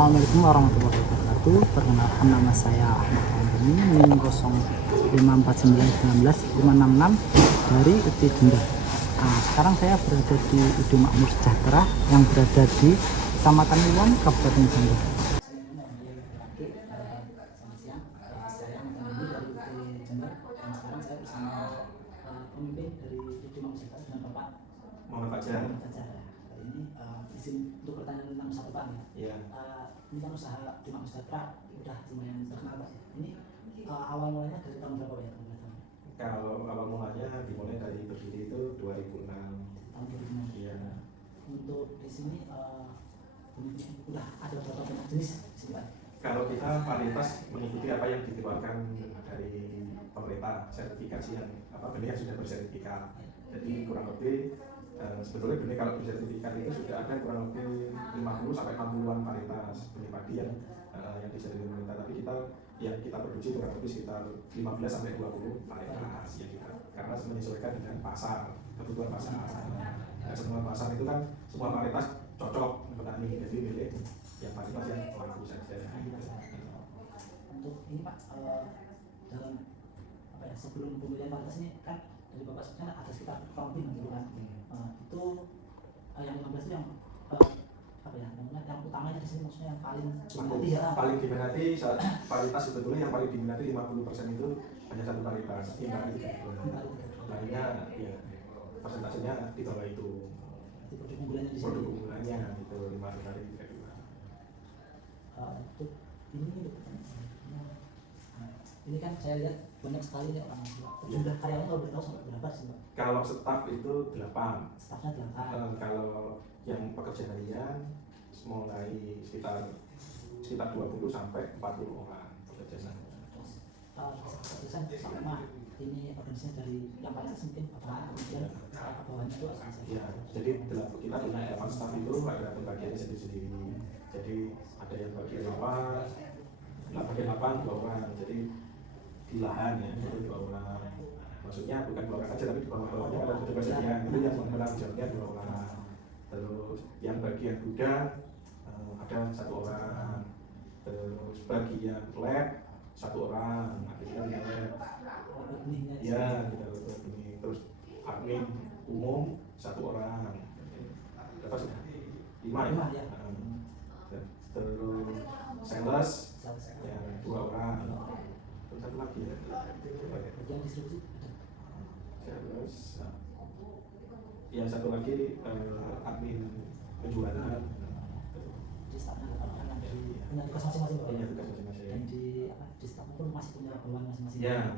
Assalamualaikum warahmatullahi wabarakatuh. Perkenalkan, nama saya Ahmad Andoni, NIM 0549195666 dari UT Jember. Sekarang saya berada di UD Makmur Sejahtera yang berada di Kecamatan Iwan, Kabupaten Jember. Pemimpin dari UD Makmur Sejahtera dengan Bapak Muhammad Fajar. Ini izin untuk bertanya tentang usaha Bapak ya. Iya. Ini kan usaha di Makmur Sejahtera udah lumayan terkenal Pak. Ini awal mulanya dari tahun berapa Pak ya? Kalau awal mulanya dimulai dari berdiri itu 2006. Tahun 2006. Iya. Untuk di sini udah ada berapa banyak jenis di sini Pak? Kalau kita varietas mengikuti apa yang dikeluarkan dari pemerintah, sertifikasi yang benih yang sudah bersertifikat. Jadi kurang lebih sebetulnya benih kalau bersertifikat itu sudah ada kurang lebih 50 sampai 60-an varietas benih padi yang disertifikasi pemerintah. Tapi yang kita produksi kurang lebih sekitar 15 sampai 20 varietas ya kita, karena menyesuaikan dengan pasar, kebutuhan pasar. Nah, semua pasar itu kan semua varietas cocok petani, jadi milih yang varietas yang laku saja. Untuk ini Pak, dalam sebelum pemilihan varietas ini kan dari Bapak sebenarnya ada sekitar kurang lebih gitu kan. Itu yang 15 itu yang yang utamanya di sini, maksudnya yang paling diminati ya. Paling diminati varietas sebetulnya yang paling diminati 50% itu hanya satu varietas, lainnya ya persentasenya di bawah itu. Produk unggulannya di sini. Produk unggulannya itu 5 kali kedua. Untuk ini kan saya lihat banyak sekali nih orang jumlah karyawannya kalau boleh tahu sampai berapa sih Pak? Kalau staf itu 8. Stafnya 8. Kalau yang pekerja harian mulai sekitar 20 sampai 40 orang pekerja sama ini organisasi dari yang paling atas mungkin apa, kemudian ke bawahnya itu ya. Jadi kita punya 8 staf itu ada pembagiannya sendiri-sendiri. Jadi ada yang bagian 8 2 orang. Jadi di lahan ya, jadi 2 orang. Maksudnya bukan 2 orang aja, tapi di bawah-bawahnya ada petugas harian. Itu yang menanggung jawabnya 2 orang. Terus yang bagian gudang ada 1 orang. Terus bagian lab 1 orang. Akhirnya di lab. Ya, kita ini. Terus admin umum 1 orang. Berapa sudah? 5 ya. Terus sales yang 2 orang. Terus satu lagi ya. Bagian distribusi Sales. Yang satu lagi admin penjualan. di stafnya punya tugas masing-masing Pak. Punya tugas masing-masing. Dan di stafnya pun masih punya bawahan masing-masing. Ya.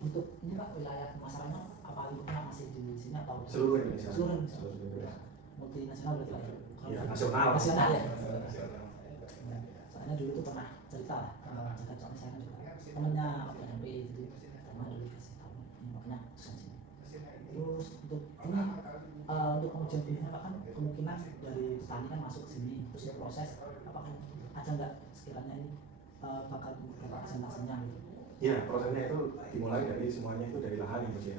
Untuk ini Pak, wilayah pemasarannya apa lingkupnya masih di sini atau Seluruh Indonesia. Seluruh Indonesia. Multinasional berarti Pak. Ya, nasional. Nasional ya. Soalnya dulu tuh pernah cerita cerita soal saya juga temennya PNP itu teman dulu kasih tahu ini makanya kesini sini. Terus untuk ini untuk pengujian bibitnya Pak, kan kemungkinan dari petani kan masuk ke sini terus proses apakah ada nggak sekiranya ini bakal berapa presentasinya gitu. Ya, prosesnya itu dimulai dari semuanya itu dari lahan ya Mas ya.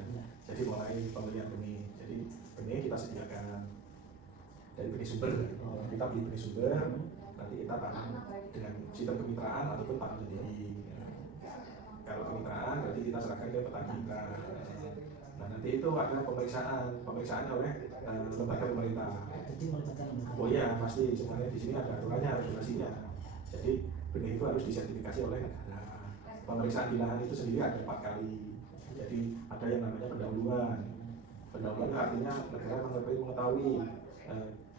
Jadi mulai pembelian benih. Jadi benih kita sediakan dari benih sumber. Kita beli benih sumber, nanti kita tanam dengan sistem kemitraan ataupun tanam sendiri. Kalau kemitraan berarti kita serahkan ke petani kita. Nah, nanti itu ada pemeriksaan oleh lembaga pemerintah. Jadi melibatkan lembaga. Oh iya, pasti semuanya di sini ada aturannya, ada regulasinya. Jadi benih itu harus disertifikasi oleh negara. Pemeriksaan di lahan itu sendiri ada 4 kali. Jadi ada yang namanya pendahuluan. Pendahuluan artinya negara mengetahui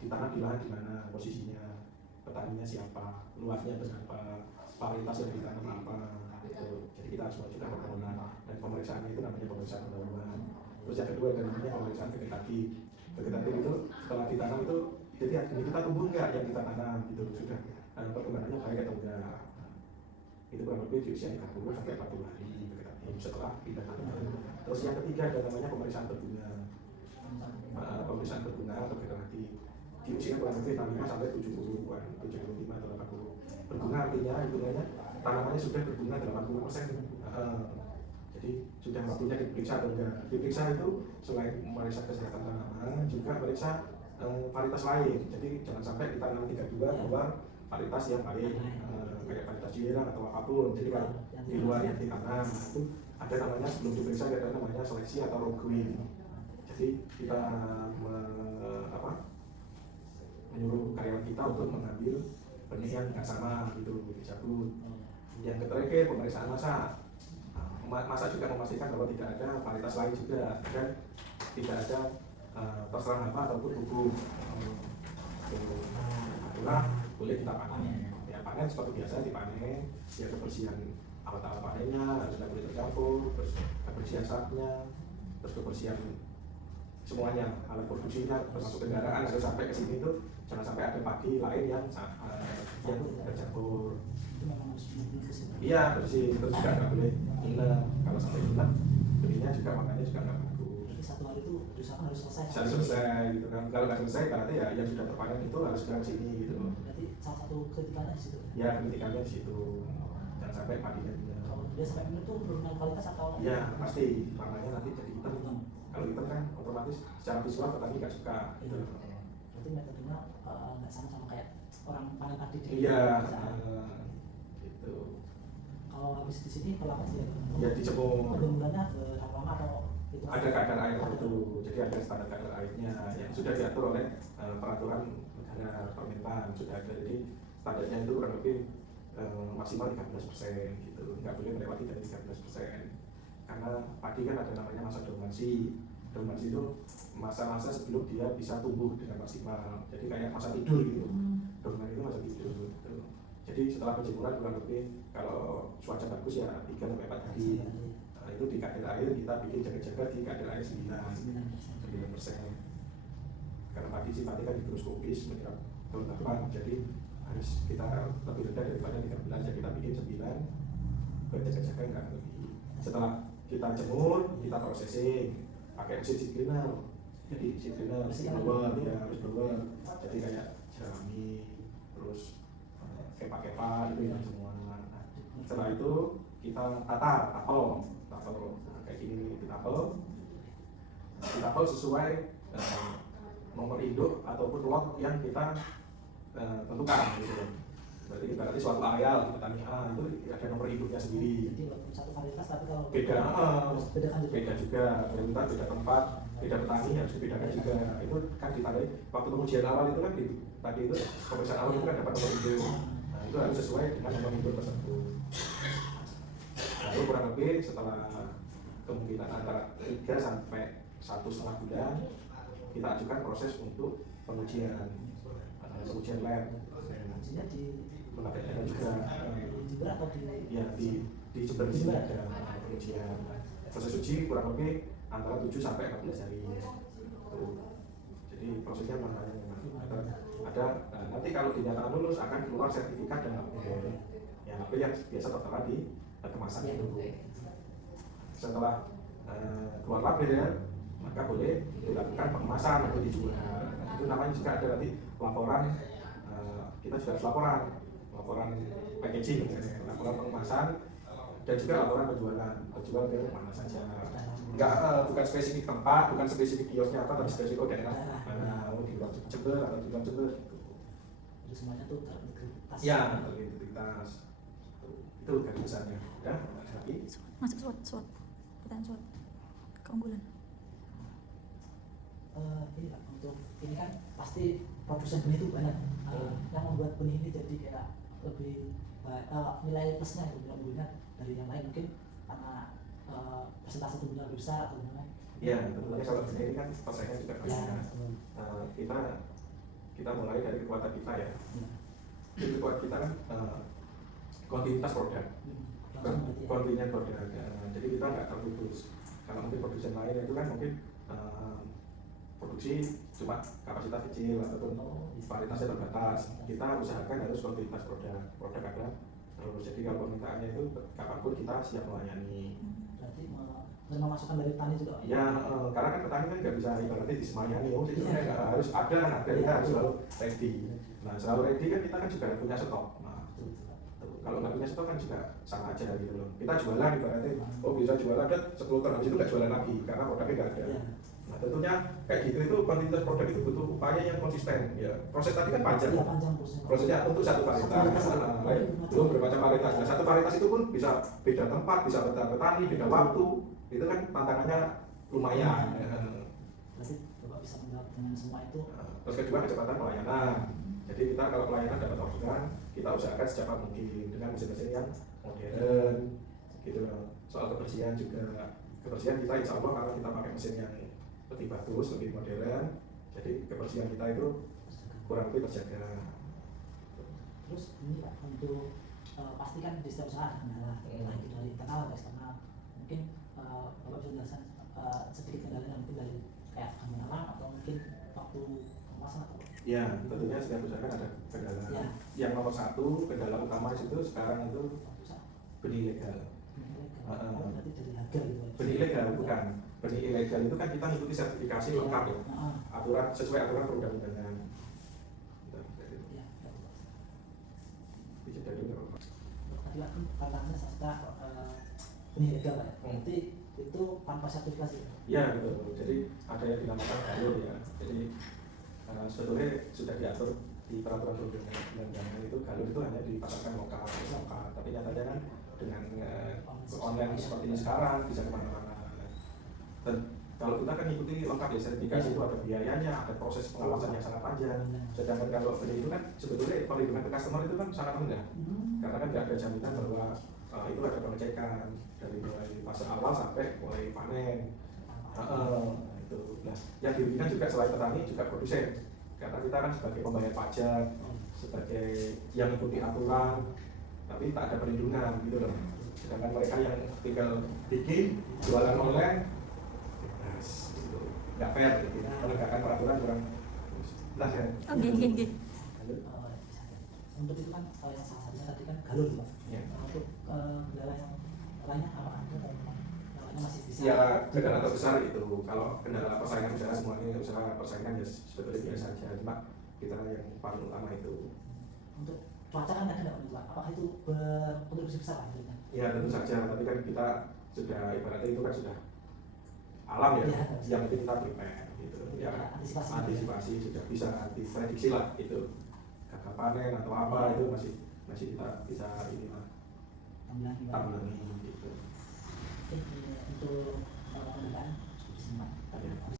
ditanam di lahan di mana posisinya, petaninya siapa, luasnya berapa, varietas yang ditanam apa. Gitu. Jadi kita harus mengajukan permohonan, dan pemeriksaannya itu namanya pemeriksaan pendahuluan. Terus yang kedua ada namanya pemeriksaan vegetatif. Vegetatif itu setelah ditanam itu, jadi kita tumbuh enggak yang kita tanam gitu, sudah perkembangannya baik atau enggak. Itu kurang lebih di usia 30 sampai 40 hari vegetatif setelah pindah tanam. Terus yang ketiga ada namanya pemeriksaan berbunga. Pemeriksaan berbunga atau vegetatif di usia kurang lebih 65 sampai 70-an, 75 atau 80. Berbunga artinya hitungannya tanamannya sudah berbunga 80%. Jadi sudah waktunya diperiksa atau enggak. Diperiksa itu selain memeriksa kesehatan tanaman juga memeriksa varietas lain. Jadi jangan sampai kita nanam 32 keluar varietas yang baik, kayak varietas Jira atau apapun. Jadi kalau di luar yang ditanam itu ada namanya, sebelum diperiksa ada namanya seleksi atau row growing. Jadi kita menyuruh karyawan kita untuk mengambil benih yang nggak sama gitu, dicabut. Yang ketiga pemeriksaan masa. Masa juga memastikan bahwa tidak ada varietas lain juga dan tidak ada terserang hama ataupun kubu. Itulah boleh kita panen. Ya panen seperti biasa dipanen, ya kebersihan alat-alat panennya harus tidak boleh tercampur, terus kebersihan saatnya, terus kebersihan semuanya, alat produksinya termasuk kendaraan harus sampai ke sini tuh jangan sampai ada padi lain yang tercampur. Iya bersih, terus juga nggak boleh nginep. Kalau sampai nginep benihnya juga makannya juga nggak bagus. Jadi satu hari itu diusahakan harus selesai. Harus selesai gitu kan. Kalau nggak selesai berarti ya yang sudah terpanen itu harus ke sini gitu. Berarti salah satu kritikannya di situ. Ya kritikannya di situ. Jangan sampai padinya hilang. Kalau dia sampai benar tuh penurunan kualitas atau? Iya pasti warnanya nanti jadi hitam. Kalau hitam kan otomatis secara visual petani nggak suka. Gitu. Berarti metodenya nggak sama kayak orang panen padi di iya gitu. Kalau habis di sini kalau apa sih ya? Ya dijemur. Penggembungannya berapa lama atau itu? Ada kadar air tertentu, jadi ada standar kadar airnya yang sudah diatur oleh peraturan negara Permentan sudah ada. Jadi standarnya itu kurang lebih maksimal 13% gitu, nggak boleh melewati dari 13%. Karena padi kan ada namanya masa dormansi. Dormansi itu masa-masa sebelum dia bisa tumbuh dengan maksimal. Jadi kayak masa tidur gitu. Dormansi itu masa tidur gitu. Jadi setelah penjemuran kurang lebih kalau cuaca bagus ya 3-4 hari. Nah, itu di kadar air kita bikin jaga-jaga di kadar air 9%. Karena padi sih padi kan mikroskopis menyerap kelembapan, jadi harus kita lebih rendah daripada 13, jadi kita bikin 9 berjaga-jaga enggak lebih. Setelah kita jemur, kita processing pakai mesin seed cleaner. Jadi seed cleaner blower ya, harus blower. Jadi kayak jerami, terus kepa-kepa itu ya semua. Nah, setelah itu kita tapel kayak gini, ditapel sesuai nomor induk ataupun lot yang kita tentukan gitu. Berarti ibaratnya suatu areal di petani A itu ada nomor induknya sendiri. Jadi satu varietas tapi kalau beda juga. Kita beda tempat, beda petani harus dibedakan juga. Itu kan ditandai waktu pengujian awal itu kan tadi itu pemeriksaan awal itu kan dapat nomor induk. Nah itu harus sesuai dengan nomor induk tersebut. Lalu kurang lebih setelah kemungkinan antara 3 sampai 1,5 bulan kita ajukan proses untuk pengujian lab. Ujinya di Ada juga Jember atau di Jember ada pengujian. Proses uji kurang lebih antara 7 sampai 14 hari. Jadi prosesnya ada nanti kalau dinyatakan lulus akan keluar sertifikat dan label. Ya label yang biasa tertera di kemasan itu. Setelah keluar label ya, maka boleh dilakukan pengemasan atau dijual. Itu namanya juga ada nanti laporan, kita juga harus laporan packaging, laporan pengemasan dan juga laporan penjual ke mana saja. Bukan spesifik tempat, bukan spesifik kiosnya apa, tapi spesifik daerah mana, mau di luar Jember atau di luar Jember. Jadi semuanya tuh terintegritas. Ya, terintegritas. Itu garis besarnya. Ya, lagi. Masuk SWOT. Pertanyaan SWOT. Keunggulan. Ini Pak, untuk ini kan pasti produsen benih itu banyak. Yang membuat benih ini jadi kayak lebih nilai plusnya itu unggulnya dari yang lain mungkin karena persentase tumbuhnya lebih besar atau gimana? Iya, tentunya kalau benih ini kan persaingan juga banyak. Kita mulai dari kekuatan kita ya. Jadi kekuatan kita kan kontinuitas produk, kontinen produk. Jadi kita nggak terputus. Kalau mungkin produsen lain itu kan mungkin produksi cuma kapasitas kecil ataupun varietasnya terbatas. Kita usahakan harus kontinuitas produk ada terus. Jadi kalau permintaannya itu kapanpun kita siap melayani. Berarti menerima masukan dari petani juga? Ya, karena kan petani kan nggak bisa ibaratnya disemayani. Nggak harus ada, kita harus selalu ready. Nah, selalu ready kan kita kan juga punya stok. Nah, kalau nggak punya stok kan juga sama aja gitu loh. Kita jualan ibaratnya, bisa jualan ada 10 ton habis itu nggak jualan lagi karena produknya nggak ada. Nah tentunya kayak gitu itu kuantitas produk itu butuh upaya yang konsisten ya. Proses tadi kan panjang. Iya, panjang prosesnya. Prosesnya untuk satu varietas, belum bermacam varietas. Nah, satu varietas itu pun bisa beda tempat, bisa beda petani, beda waktu. Itu kan tantangannya lumayan. Berarti Bapak bisa menjawab dengan semua itu. Terus kedua kecepatan pelayanan. Jadi kita kalau pelayanan dapat orderan, kita usahakan secepat mungkin dengan mesin-mesin yang modern, gitu loh. Soal kebersihan juga, kebersihan kita insya Allah kalau kita pakai mesin yang lebih bagus, lebih modern, jadi kebersihan kita itu kurang lebih terjaga. Terus ini Pak, untuk pastikan di setiap usaha ada kendala, entah itu dari internal atau eksternal. Mungkin Bapak bisa menjelaskan sedikit kendalanya, mungkin dari kayak kamu alam atau mungkin waktu pemasaran atau Ya, tentunya setiap usaha kan ada kendala. ya. Yang nomor satu, kendala utama itu sekarang itu benih ilegal. Berarti dari harga gitu. Benih ilegal bukan. Benih ilegal itu kan kita ngikuti sertifikasi lengkap ya. Aturan sesuai aturan perundang-undangan. Iya, Bisa dari berapa? tadi kan tantangannya saja benih ilegal Pak. Berarti itu tanpa sertifikasi. Ya betul. Jadi ada yang dinamakan galur ya. Jadi sebetulnya sudah diatur di peraturan perundang-undangan itu galur itu hanya dipasarkan lokal, tapi nyatanya kan dengan online seperti ini sekarang bisa kemana-mana. Dan kalau kita kan ikuti lengkap ya sertifikasi itu ada biayanya, ada proses pengawasan yang sangat panjang. Sedangkan kalau benih itu kan sebetulnya perlindungan ke customer itu kan sangat rendah, karena kan tidak ada jaminan bahwa itu ada pengecekan dari mulai fase awal sampai mulai panen. Itu. Nah, yang dirugikan juga selain petani juga produsen, karena kita kan sebagai pembayar pajak, sebagai yang ikuti aturan, tapi tak ada perlindungan gitu loh. Sedangkan mereka yang tinggal bikin jualan online, bebas, gitu. Nggak fair, gitu. Penegakan peraturan kurang. Nah, ya. Oke. Untuk itu kan yang salah satunya tadi kan galur Pak. Ya. Untuk kendala yang lainnya apa? Namanya masih bisa. Ya, kendala terbesar itu kalau kendala persaingan usaha semuanya usaha persaingan ya sebetulnya biasa saja, cuma kita yang paling utama itu. Untuk cuaca kan ada nggak Pak? Apakah itu berkontribusi besar Pak? Ya tentu saja, tapi kan kita sudah ibaratnya itu kan sudah alam ya, yang penting kita prepare gitu. Ya antisipasi sudah bisa diprediksi lah itu. Gagal panen atau apa itu masih kita bisa ini lah tanggulangi gitu. Untuk pendataan cukup singkat.